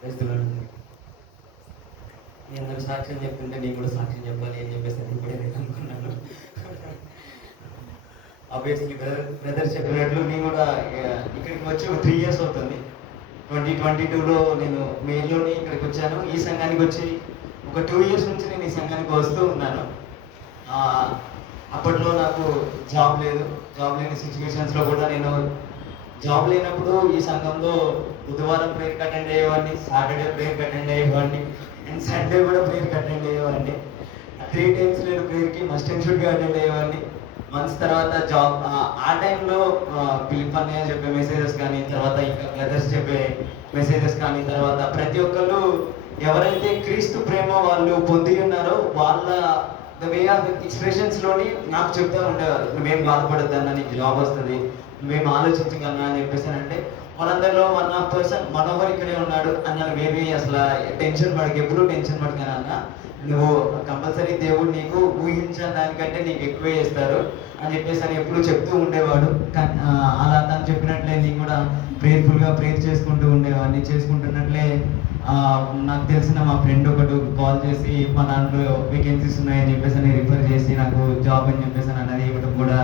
క్రైస్తవులను మీ అందరూ సాక్ష్యం చెప్తుంటే నేను కూడా సాక్ష్యం చెప్పాలి అని చెప్పేసి ఇప్పుడే నేను అనుకున్నాను. ఆబ్వియస్లీ బ్రదర్ చెప్పినట్లు నేను కూడా ఇక్కడికి వచ్చి ఒక 3 years అవుతుంది. 2022లో నేను మేలోని ఇక్కడికి వచ్చాను. ఈ సంఘానికి వచ్చి ఒక 2 years నుంచి నేను ఈ సంఘానికి వస్తూ ఉన్నాను. అప్పట్లో నాకు జాబ్ లేదు. జాబ్ లేని సిచ్యువేషన్స్లో కూడా నేను జాబ్ లేనప్పుడు ఈ సంఘంలో బుధవారం ప్రేయర్కి అటెండ్ అయ్యేవాడిని, సాటర్డే ప్రేయర్కి అటెండ్ అయ్యేవాడిని, అండ్ సండే కూడా ప్రేయర్కి అటెండ్ అయ్యేవాడిని. 3 times నేను ప్రేయర్కి మస్ట్ అండ్ షుడ్గా అటెండ్ అయ్యేవాడిని. మంత్స్ తర్వాత జాబ్ ఆ టైంలో ఫిలిప్ అన్నయ్య చెప్పే మెసేజెస్ కానీ, తర్వాత ఇంకా బ్రదర్స్ చెప్పే మెసేజెస్ కానీ, తర్వాత ప్రతి ఒక్కళ్ళు ఎవరైతే క్రీస్తు ప్రేమ వాళ్ళు పొంది ఉన్నారో వాళ్ళ ద వే ఆఫ్ ఎక్స్ప్రెషన్స్లోని నాకు చెప్తూ ఉండేవారు, నువ్వేం బాధపడద్దన్నా, నీకు జాబ్ వస్తుంది, నువ్వేం ఆలోచించగలనా అని చెప్పేసి. అంటే మనందరిలో 1% మనోహర్ ఇక్కడే ఉన్నాడు అన్నాను. మేబీ అసలు టెన్షన్ పడక, ఎప్పుడు టెన్షన్ పడకనన్నా, నువ్వు కంపల్సరీ దేవుడు నీకు ఊహించిన దానికంటే నీకు ఎక్కువే చేస్తారు అని చెప్పేసి అని ఎప్పుడు చెప్తూ ఉండేవాడు. అలా తను చెప్పినట్లే నేను కూడా ప్రేయర్ఫుల్గా ప్రేయర్ చేసుకుంటూ ఉండేవాడిని. చేసుకుంటున్నట్లే నాకు తెలిసిన మా ఫ్రెండ్ ఒకడు కాల్ చేసి మా దాంట్లో వేకెన్సీస్ ఉన్నాయని చెప్పేసి అని రిఫర్ చేసి నాకు జాబ్ అని చెప్పేసి అని అన్నది ఇవ్వడం కూడా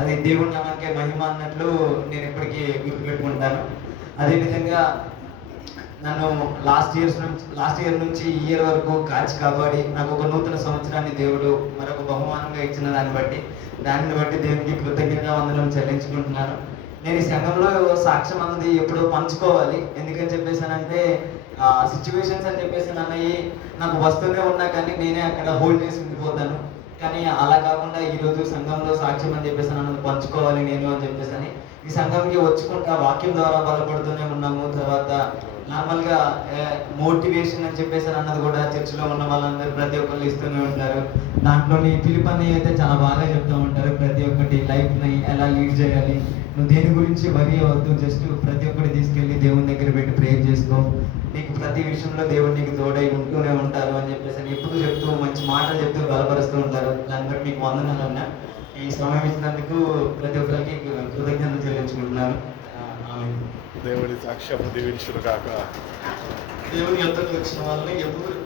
అది దేవుడి నామానికే మహిమ అన్నట్లు నేను ఎప్పటికీ గుర్తుపెట్టుకుంటాను. అదేవిధంగా నన్ను లాస్ట్ ఇయర్ నుంచి ఈ ఇయర్ వరకు కాచి కాపాడి నాకు ఒక నూతన సంవత్సరాన్ని దేవుడు మరొక బహుమానంగా ఇచ్చిన దానిని బట్టి దేవునికి కృతజ్ఞతగా వందనం చెల్లించుకుంటున్నాను. నేను ఈ సంఘంలో సాక్ష్యం అన్నది ఎప్పుడో పంచుకోవాలి. ఎందుకని చెప్పేసానంటే సిచ్యువేషన్స్ అని చెప్పేసి అన్నయ్యి నాకు వస్తూనే ఉన్నా కానీ నేనే అక్కడ హోల్డ్ చేసి ఉండిపోతాను. కానీ అలా కాకుండా ఈరోజు సంఘంలో సాక్ష్యం అని చెప్పేసి నన్ను పంచుకోవాలి నేను అని చెప్పేసి అని ఈ సంఘంకి వచ్చుకుంటా వాక్యం ద్వారా బలపడుతూనే ఉన్నాము. తర్వాత నార్మల్గా మోటివేషన్ అని చెప్పేసి అన్నది కూడా చర్చిలో ఉన్న వాళ్ళందరూ ప్రతి ఒక్కళ్ళు ఇస్తూనే ఉంటారు. దాంట్లోని ఫిలిప్ అన్నయ్య అయితే చాలా బాగా చెప్తూ ఉంటారు, ప్రతి ఒక్కటి లైఫ్ని ఎలా లీడ్ చేయాలి, నువ్వు దేని గురించి వరి అవద్దు, జస్ట్ ప్రతి ఒక్కటి తీసుకెళ్ళి దేవుని దగ్గర పెట్టి ప్రేయర్ చేసుకో, నీకు ప్రతి విషయంలో దేవుడు నీకు తోడై ఉంటూనే ఉంటారు అని చెప్పేసి ఎప్పుడు చెప్తూ మంచి మాటలు చెప్తూ బలపరుస్తూ ఉంటారు. దాన్ని బట్టి మీకు వందనాలు అన్నా. ఈ సమయం ఇచ్చినందుకు ప్రతి ఒక్కరికి కృతజ్ఞతలు చెల్లించుకుంటున్నాను. దేవుడి సాక్ష్యం దీవించును కాక. దేవుని యొద్దకు వచ్చిన వాళ్ళని ఎప్పుడు